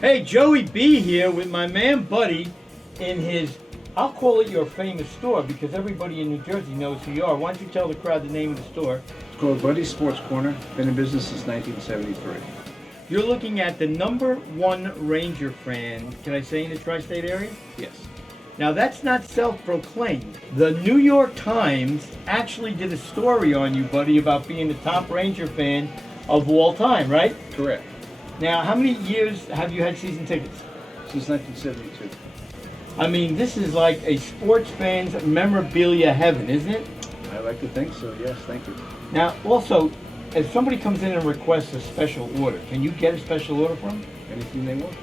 Hey, Joey B here with my man Buddy in his, I'll call it your famous store because everybody in New Jersey knows who you are. Why don't you tell the crowd the name of the store? It's called Buddy's Sports Corner. Been in business since 1973. You're looking at the #1 Ranger fan, can I say in the tri-state area? Yes. Now that's not self-proclaimed. The New York Times actually did a story on you, Buddy, about being the top Ranger fan of all time, right? Correct. Now, how many years have you had season tickets? Since 1972. I mean, this is like a sports fan's memorabilia heaven, isn't it? I like to think so, yes, thank you. Now, also, if somebody comes in and requests a special order, can you get a special order from them? Anything they want.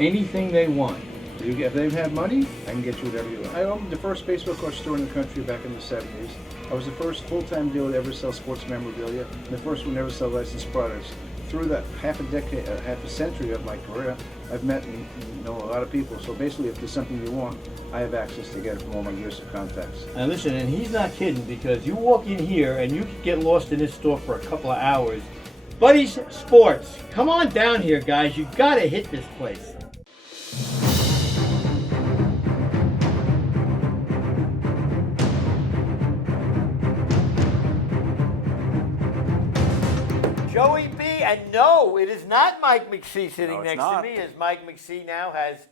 Anything they want. If they have money, I can get you whatever you want. I owned the first baseball card store in the country back in the 70s. I was the first full-time dealer to ever sell sports memorabilia, and the first one to ever sell licensed products. Through that half a century of my career, I've met and know a lot of people. So basically, if there's something you want, I have access to get it from all my years of contacts. And listen, and he's not kidding, because you walk in here and you could get lost in this store for a couple of hours. Buddy's Sports, come on down here, guys. You gotta hit this place. Joey B, and no, it is not Mike McSee sitting next to me, as Mike McSee now has,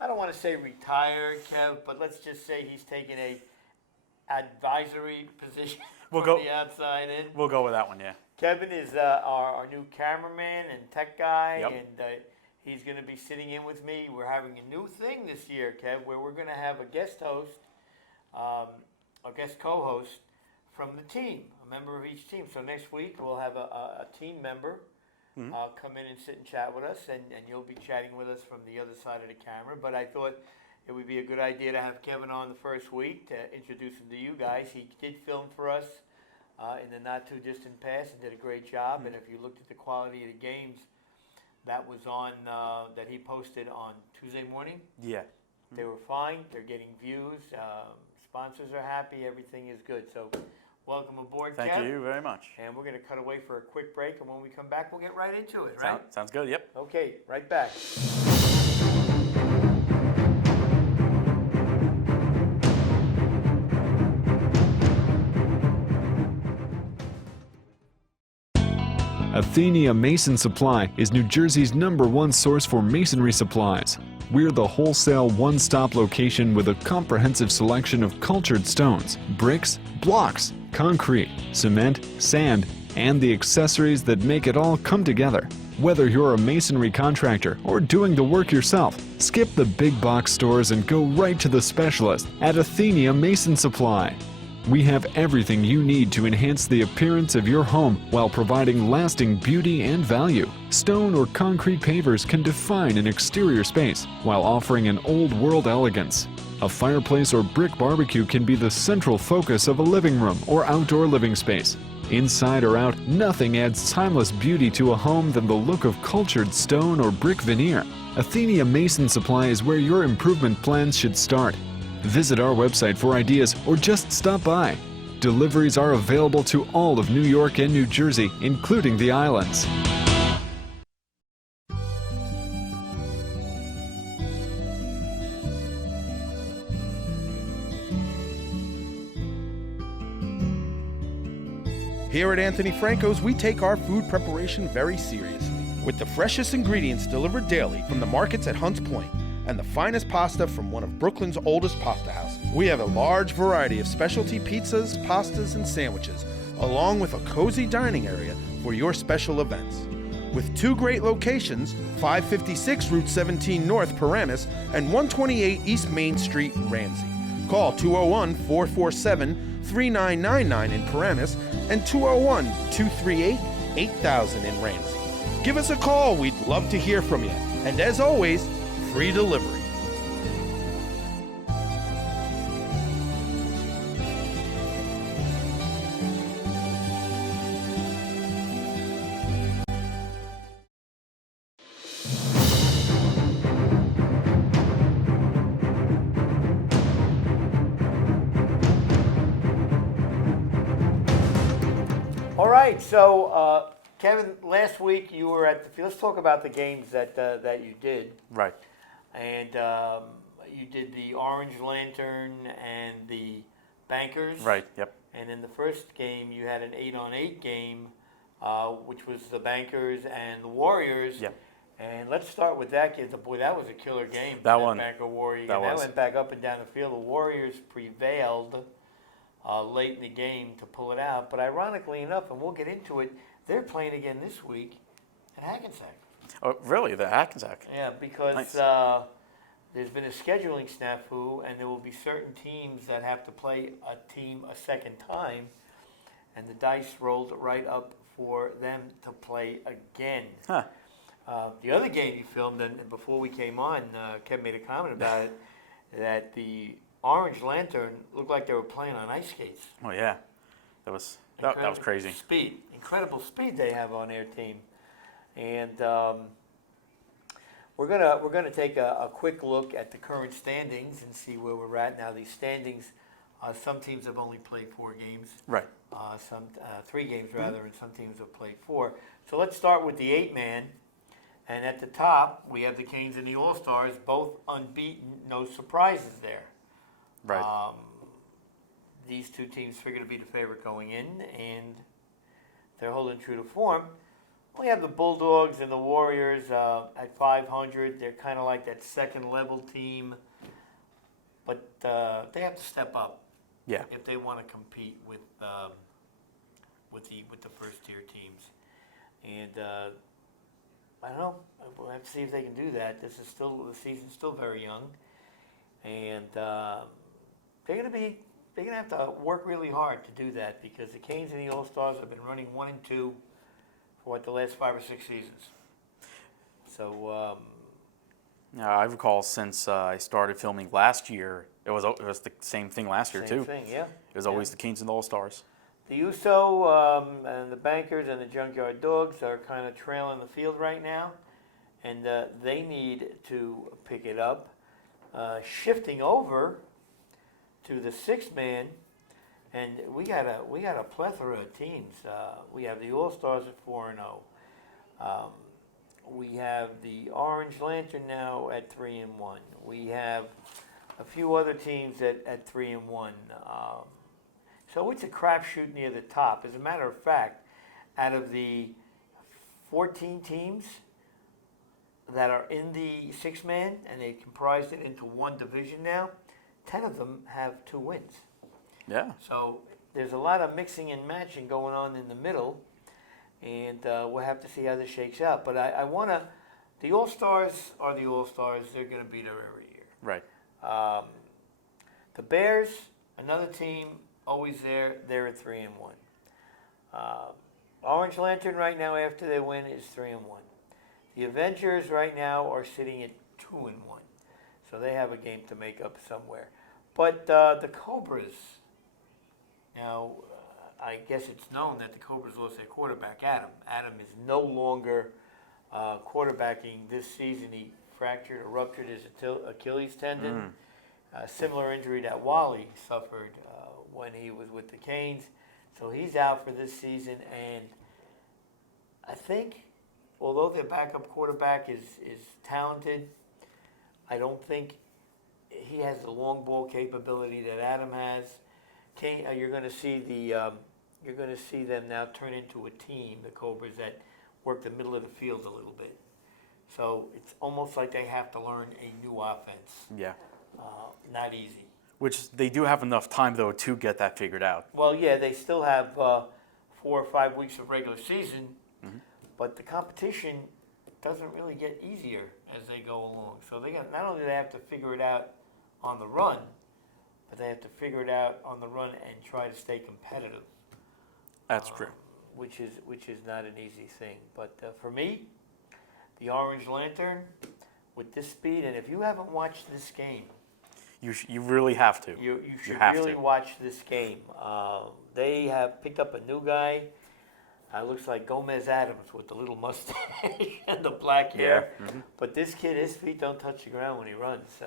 I don't want to say retired, Kev, but let's just say he's taken a advisory position from the outside in. We'll go with that one, yeah. Kevin is our new cameraman and tech guy, Yep. and he's going to be sitting in with me. We're having a new thing this year, Kev, where we're going to have a guest host, a guest co-host from the team, a member of each team. So next week we'll have a team member come in and sit and chat with us, and you'll be chatting with us from the other side of the camera. But I thought it would be a good idea to have Kevin on the first week to introduce him to you guys. He did film for us in the not-too-distant past and did a great job. And if you looked at the quality of the games that was on, that he posted on Tuesday morning, Yeah. they were fine. They're getting views. Sponsors are happy. Everything is good. So welcome aboard, Kev. Thank you very much. And we're going to cut away for a quick break. And when we come back, we'll get right into it, right? Sounds good, yep. Okay, right back. Athenia Mason Supply is New Jersey's #1 source for masonry supplies. We're the wholesale one-stop location with a comprehensive selection of cultured stones, bricks, blocks, concrete, cement, sand, and the accessories that make it all come together. Whether you're a masonry contractor or doing the work yourself, skip the big box stores and go right to the specialist at Athenia Mason Supply. We have everything you need to enhance the appearance of your home while providing lasting beauty and value. Stone or concrete pavers can define an exterior space while offering an old-world elegance. A fireplace or brick barbecue can be the central focus of a living room or outdoor living space. Inside or out, nothing adds timeless beauty to a home than the look of cultured stone or brick veneer. Athenia Mason Supply is where your improvement plans should start. Visit our website for ideas or just stop by. Deliveries are available to all of New York and New Jersey, including the islands. Here at Anthony Franco's, we take our food preparation very seriously, with the freshest ingredients delivered daily from the markets at Hunts Point and the finest pasta from one of Brooklyn's oldest pasta houses. We have a large variety of specialty pizzas, pastas, and sandwiches, along with a cozy dining area for your special events. With two great locations, 556 Route 17 North, Paramus, and 128 East Main Street, Ramsey. Call 201-447-3999 in Paramus and 201-238-8000 in Ramsey. Give us a call. We'd love to hear from you. And as always, free delivery. All right, so Kevin, last week you were at the field. Let's talk about the games that you did. Right. And you did the Orange Lantern and the Bankers. Right. Yep. And in the first game, you had an 8-on-8 game, which was the Bankers and the Warriors. Yep. And let's start with that game. Boy, that was a killer game. That one. Banker Warrior. That and that was. went back up and down the field. The Warriors prevailed late in the game to pull it out. But ironically enough, and we'll get into it, they're playing again this week at Hackensack. Oh, really? The Hackensack? Yeah, because Nice. there's been a scheduling snafu, and there will be certain teams that have to play a team a second time, and the dice rolled right up for them to play again. Huh. The other game you filmed, and before we came on, Kevin made a comment about it, that the Orange Lantern looked like they were playing on ice skates. Oh yeah. That was crazy. Speed, incredible speed they have on their team, and we're gonna take a quick look at the current standings and see where we're at now. These standings, some teams have only played 4 games, Right. some 3 games rather, and some teams have played 4. So let's start with the 8-man, and at the top we have the Canes and the All Stars, both unbeaten, no surprises there. Right. These two teams figure to be the favorite going in, and they're holding true to form. We have the Bulldogs and the Warriors at 500. They're kind of like that second-level team, but they have to step up Yeah. if they want to compete with the first-tier teams. And I don't know. We'll have to see if they can do that. The season's still very young, and they're gonna have to work really hard to do that, because the Canes and the All Stars have been running 1 and 2 for the last 5 or 6 seasons. So Yeah, I recall since I started filming last year, it was the same thing last year same too. thing, yeah. It was always the Canes and the All Stars. The USO and the Bankers and the Junkyard Dogs are kind of trailing the field right now, and they need to pick it up. Shifting over to the 6-man, and we got a plethora of teams. We have the All Stars at 4-0. We have the Orange Lantern now at 3-1. We have a few other teams at 3-1. So it's a crapshoot near the top. As a matter of fact, out of the 14 teams that are in the 6-man, and they comprised it into one division now, 10 of them have 2 wins. Yeah. So there's a lot of mixing and matching going on in the middle, and we'll have to see how this shakes out. But I want to, the All Stars are the All Stars. They're going to be there every year. Right. The Bears, another team, always there. They're at 3-1. Orange Lantern right now, after they win, is 3-1. The Avengers right now are sitting at 2-1. So they have a game to make up somewhere. But the Cobras, now, I guess it's known that the Cobras lost their quarterback, Adam. Adam is no longer quarterbacking this season. He fractured or ruptured his Achilles tendon. Similar injury that Wally suffered when he was with the Canes. So he's out for this season. And I think, although their backup quarterback is talented, I don't think he has the long ball capability that Adam has. You're going to see them now turn into a team, the Cobras, that work the middle of the field a little bit. So it's almost like they have to learn a new offense. Yeah. Not easy. Which they do have enough time though to get that figured out. Well, yeah, they still have 4 or 5 weeks of regular season, but the competition doesn't really get easier as they go along. So not only do they have to figure it out on the run, but they have to figure it out on the run and try to stay competitive. That's true. Which is not an easy thing. But for me, the Orange Lantern, with this speed, and if you haven't watched this game, You really have to. you should have really to. watch this game. They have picked up a new guy. Looks like Gomez Adams with the little mustache and the black hair. But this kid, his feet don't touch the ground when he runs.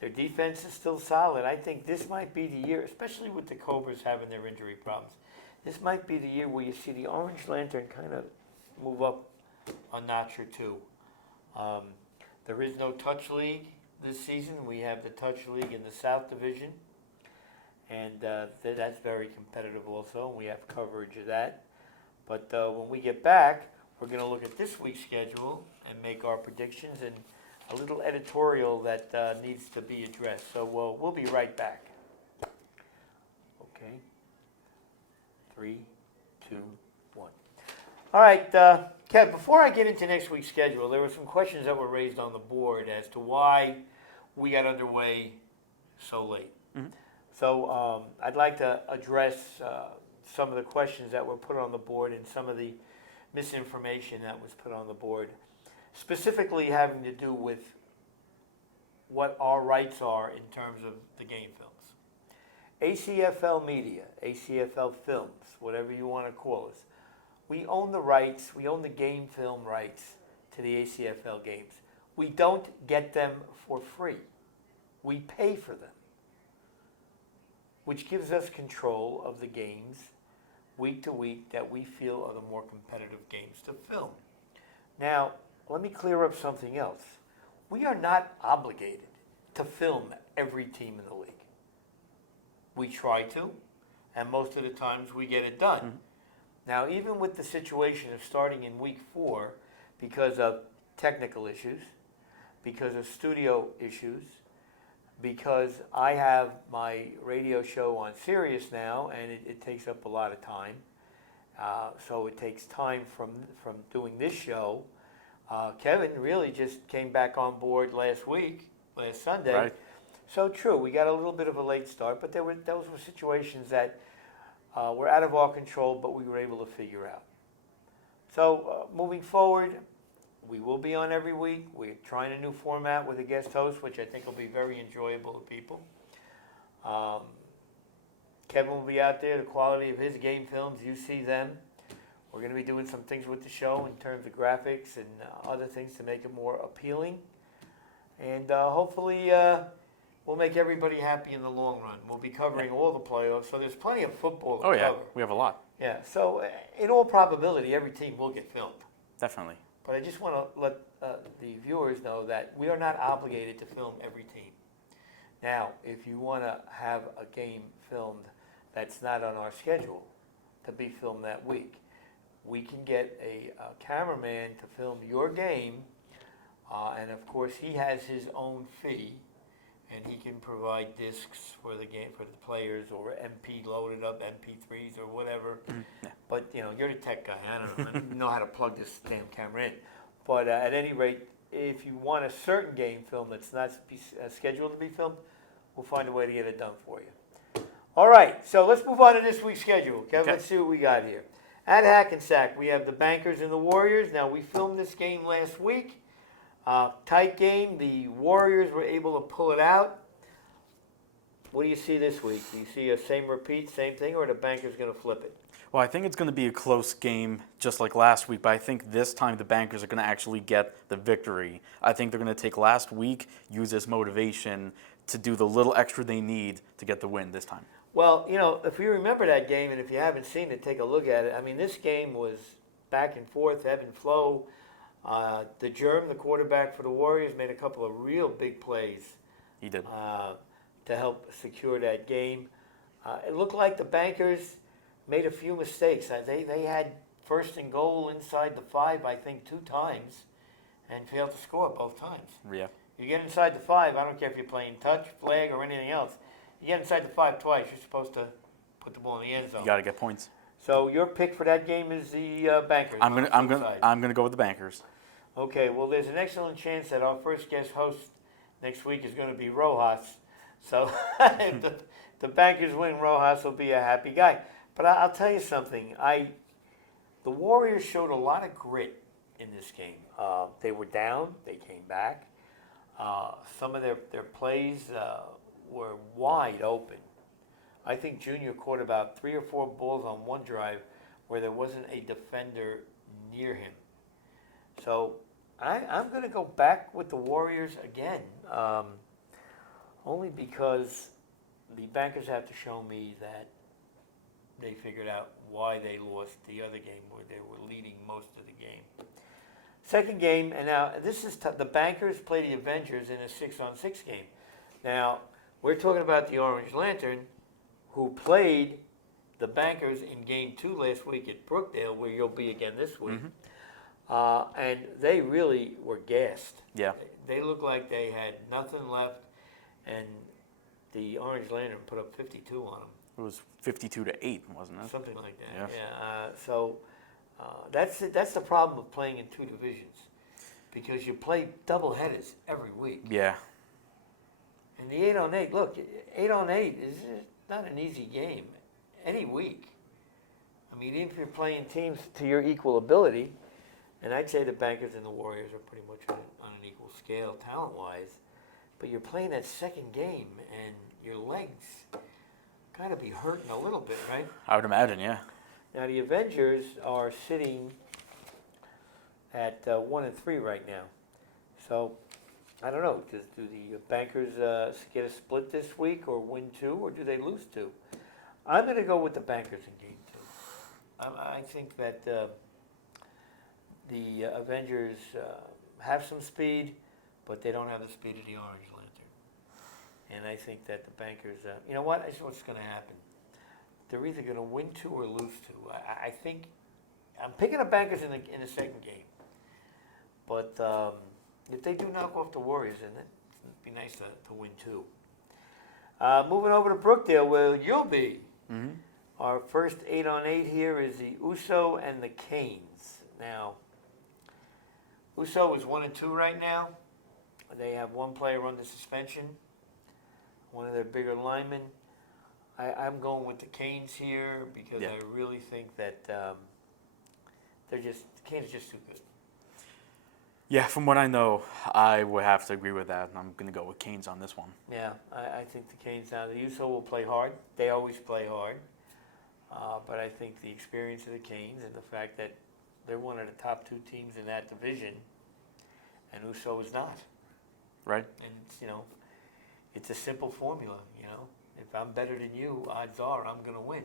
Their defense is still solid. I think this might be the year, especially with the Cobras having their injury problems. this might be the year where you see the Orange Lantern kind of move up a notch or two. There is no touch league this season. We have the touch league in the South Division, and that's very competitive also, and we have coverage of that. But when we get back, we're going to look at this week's schedule and make our predictions and a little editorial that needs to be addressed. So we'll be right back. Okay. 3, 2, 1. All right, Kev, before I get into next week's schedule, there were some questions that were raised on the board as to why we got underway so late. Mm-hmm. So I'd like to address some of the questions that were put on the board and some of the misinformation that was put on the board, specifically having to do with what our rights are in terms of the game films. ACFL Media, ACFL Films, whatever you want to call us, we own the rights, we own the game film rights to the ACFL games. We don't get them for free. We pay for them, which gives us control of the games week to week that we feel are the more competitive games to film. Now, let me clear up something else. We are not obligated to film every team in the league. We try to, and most of the times we get it done. Mm-hmm. Now, even with the situation of starting in week 4, because of technical issues, because of studio issues, because I have my radio show on Sirius now, and it takes up a lot of time. So it takes time from doing this show. Kevin really just came back on board last Sunday. Right. So true, we got a little bit of a late start, but those were situations that were out of our control, but we were able to figure out. So moving forward, we will be on every week. We're trying a new format with a guest host, which I think will be very enjoyable to people. Kevin will be out there, the quality of his game films, you see them. We're going to be doing some things with the show in terms of graphics and other things to make it more appealing. And hopefully we'll make everybody happy in the long run. We'll be covering all the playoffs, so there's plenty of football to cover. We have a lot. Yeah, so in all probability, every team will get filmed. Definitely. But I just want to let the viewers know that we are not obligated to film every team. Now, if you want to have a game filmed that's not on our schedule to be filmed that week, we can get a cameraman to film your game, and of course he has his own fee, and he can provide discs for the game for the players, or MP loaded up MP3s or whatever. Yeah. But you're the tech guy. I don't know how to plug this damn camera in. But at any rate, if you want a certain game film that's not scheduled to be filmed, we'll find a way to get it done for you. All right, so let's move on to this week's schedule. Kevin, Okay. Let's see what we got here. At Hackensack, we have the Bankers and the Warriors. Now, we filmed this game last week. Tight game. The Warriors were able to pull it out. What do you see this week? Do you see a same repeat, same thing, or are the Bankers going to flip it? Well, I think it's going to be a close game, just like last week, but I think this time the Bankers are going to actually get the victory. I think they're going to take last week, use this motivation to do the little extra they need to get the win this time. Well, if you remember that game, and if you haven't seen it, take a look at it. I mean, this game was back and forth, ebb and flow. The Germ, the quarterback for the Warriors, made a couple of real big plays. He did. To help secure that game. It looked like the Bankers made a few mistakes. They had first and goal inside the 5, I think, 2 times, and failed to score both times. Yeah. You get inside the 5, I don't care if you're playing touch, flag, or anything else. You get inside the 5 twice, you're supposed to put the ball in the end zone. You got to get points. So your pick for that game is the Bankers. I'm gonna go with the Bankers. Okay. Well, there's an excellent chance that our first guest host next week is going to be Rojas. So if the Bankers win, Rojas will be a happy guy. But I'll tell you something. The Warriors showed a lot of grit in this game. They were down. They came back. Some of their plays were wide open. I think Junior caught about 3 or 4 balls on one drive where there wasn't a defender near him. So I'm going to go back with the Warriors again, only because the Bankers have to show me that they figured out why they lost the other game where they were leading most of the game. Second game, and now this is the Bankers play the Avengers in a 6-on-6 game. Now, we're talking about the Orange Lantern, who played the Bankers in Game 2 last week at Brookdale, where you'll be again this week. And they really were gassed. Yeah. They looked like they had nothing left, and the Orange Lantern put up 52 on them. It was 52-8, wasn't it? Something like that. Yeah. So that's the problem of playing in two divisions, because you play double headers every week. Yeah. And the 8-on-8, look, 8-on-8 is not an easy game any week. I mean, even if you're playing teams to your equal ability, and I'd say the Bankers and the Warriors are pretty much on an equal scale talent-wise, but you're playing that second game, and your legs got to be hurting a little bit, right? I would imagine, yeah. Now, the Avengers are sitting at 1-3 right now. So, I don't know. Do the Bankers get a split this week, or win 2, or do they lose 2? I'm going to go with the Bankers in Game 2. I think that the Avengers have some speed, but they don't have the speed of the Orange Lantern. And I think that the Bankers, you know what? That's what's going to happen. They're either going to win 2 or lose 2. I think I'm picking the Bankers in the second game. But if they do knock off the Warriors, then it'd be nice to win 2. Moving over to Brookdale, where you'll be. Our first 8-on-8 here is the Uso and the Canes. Now, Uso is 1-2 right now. They have one player under suspension, one of their bigger linemen. I'm going with the Canes here because I really think that the Canes are just too good. Yeah, from what I know, I would have to agree with that, and I'm going to go with Canes on this one. Yeah, I think the Canes now, the Uso will play hard. They always play hard. But I think the experience of the Canes and the fact that they're one of the top 2 teams in that division, and Uso is not. Right. And, it's a simple formula, If I'm better than you, odds are I'm going to win.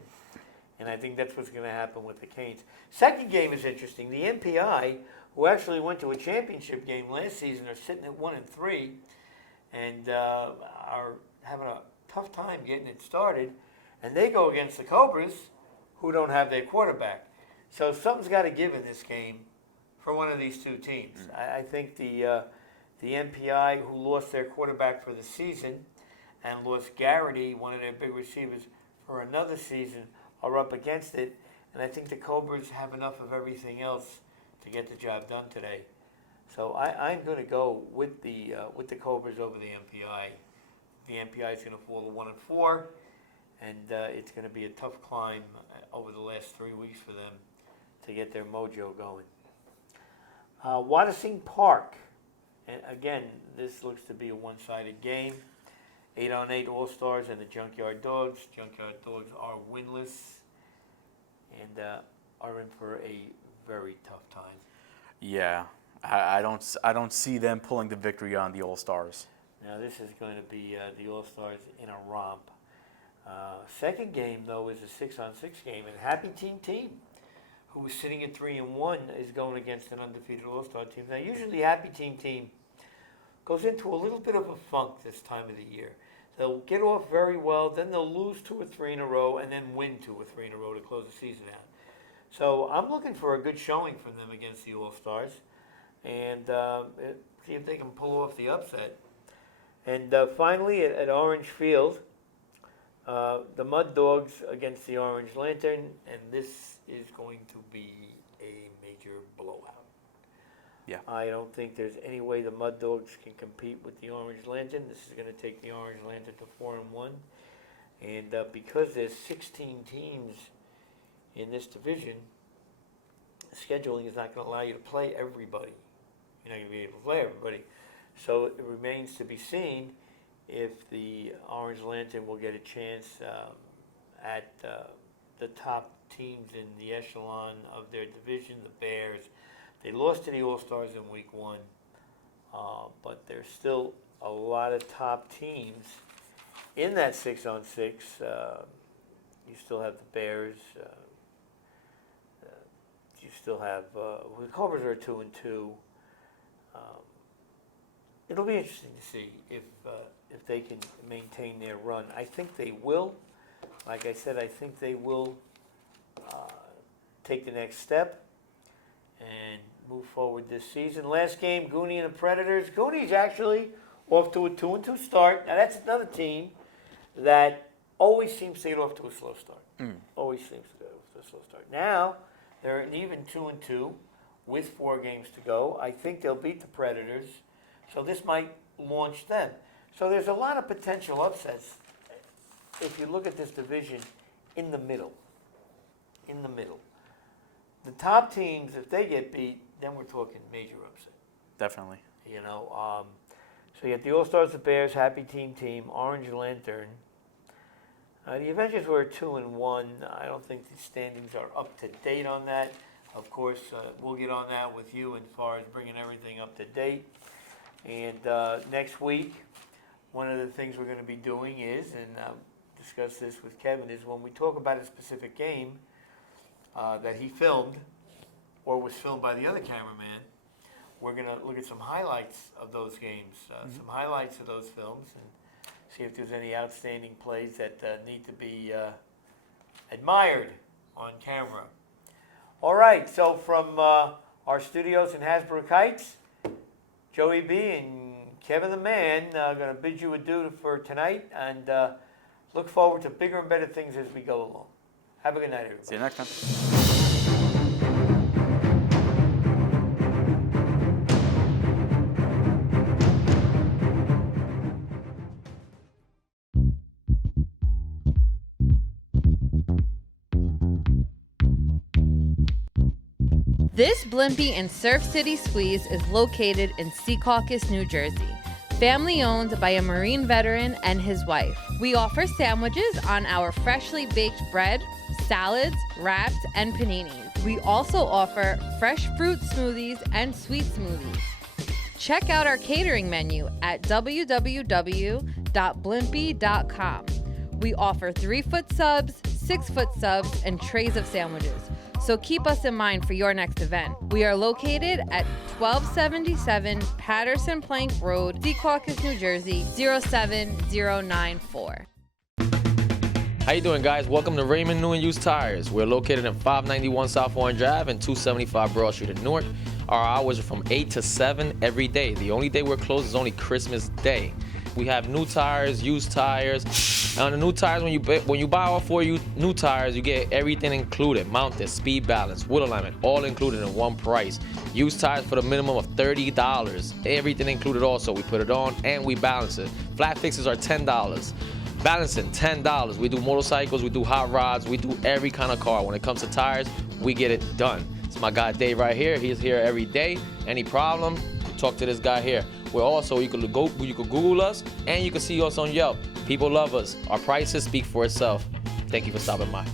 And I think that's what's going to happen with the Canes. Second game is interesting. The MPI, who actually went to a championship game last season, are sitting at 1-3 and are having a tough time getting it started. And they go against the Cobras, who don't have their quarterback. So something's got to give in this game for one of these two teams. I think the MPI, who lost their quarterback for the season and lost Garrity, one of their big receivers, for another season, are up against it. And I think the Cobras have enough of everything else to get the job done today. So I'm going to go with the Cobras over the MPI. The MPI is going to fall to 1-4. And it's going to be a tough climb over the last 3 weeks for them to get their mojo going. Waddesing Park. And again, this looks to be a one-sided game. 8-on-8 All-Stars and the Junkyard Dogs. Junkyard Dogs are winless and are in for a very tough time. Yeah, I don't see them pulling the victory on the All-Stars. Now this is going to be the All-Stars in a romp. Second game, though, is a 6-on-6 game, and Happy Team, who is sitting at 3-1, is going against an undefeated All-Star team. Now, usually Happy Team goes into a little bit of a funk this time of the year. They'll get off very well, then they'll lose 2 or 3 in a row, and then win 2 or 3 in a row to close the season out. So I'm looking for a good showing from them against the All-Stars, and see if they can pull off the upset. And finally, at Orange Field, the Mud Dogs against the Orange Lantern, and this is going to be a major blowout. Yeah. I don't think there's any way the Mud Dogs can compete with the Orange Lantern. This is going to take the Orange Lantern to 4-1. And because there's 16 teams in this division, scheduling is not going to allow you to play everybody. You're not going to be able to play everybody. So it remains to be seen if the Orange Lantern will get a chance at the top teams in the echelon of their division, the Bears. They lost to the All-Stars in Week 1, but there's still a lot of top teams in that 6-on-6. You still have the Bears, still have, the Cobras are 2-2. It'll be interesting to see if they can maintain their run. I think they will. Like I said, I think they will take the next step and move forward this season. Last game, Goonie and the Predators. Goonie's actually off to a 2-2 start. Now that's another team that always seems to get off to a slow start. Always seems to go off to a slow start. Now they're an even 2-2 with 4 games to go. I think they'll beat the Predators, so this might launch them. So there's a lot of potential upsets if you look at this division in the middle. In the middle. The top teams, if they get beat, then we're talking major upset. Definitely. You know, so you got the All-Stars, the Bears, Happy Team, Orange Lantern. The Avengers were 2-1. I don't think the standings are up to date on that. Of course, we'll get on that with you as far as bringing everything up to date. And next week, one of the things we're going to be doing is, and discuss this with Kevin, is when we talk about a specific game that he filmed or was filmed by the other cameraman, we're going to look at some highlights of those games, some highlights of those films, and see if there's any outstanding plays that need to be admired on camera. All right, so from our studios in Hasbrook Heights, Joey B. and Kevin the Man are going to bid you adieu for tonight, and look forward to bigger and better things as we go along. Have a good night, everybody. See you next time. This Blimpie and Surf City Squeeze is located in Secaucus, New Jersey. Family owned by a Marine veteran and his wife. We offer sandwiches on our freshly baked bread, salads, wraps, and paninis. We also offer fresh fruit smoothies and sweet smoothies. Check out our catering menu at www.blimpie.com. We offer 3-foot subs, 6-foot subs, and trays of sandwiches. So keep us in mind for your next event. We are located at 1277 Patterson Plank Road, Secaucus, New Jersey, 07094. How you doing, guys? Welcome to Raymond New and Used Tires. We're located at 591 South Orange Ave and 275 Broad Street in Newark. Our hours are from 8 to 7 every day. The only day we're closed is only Christmas Day. We have new tires, used tires. On the new tires, when you buy all 4 new tires, you get everything included: mounted, speed balance, wheel alignment, all included in one price. Used tires for the minimum of $30. Everything included also. We put it on and we balance it. Flat fixes are $10. Balancing, $10. We do motorcycles, we do hot rods, we do every kind of car. When it comes to tires, we get it done. It's my guy Dave right here. He's here every day. Any problem, talk to this guy here. We're also, you could Google us, and you can see us on Yelp. People love us. Our prices speak for itself. Thank you for stopping by.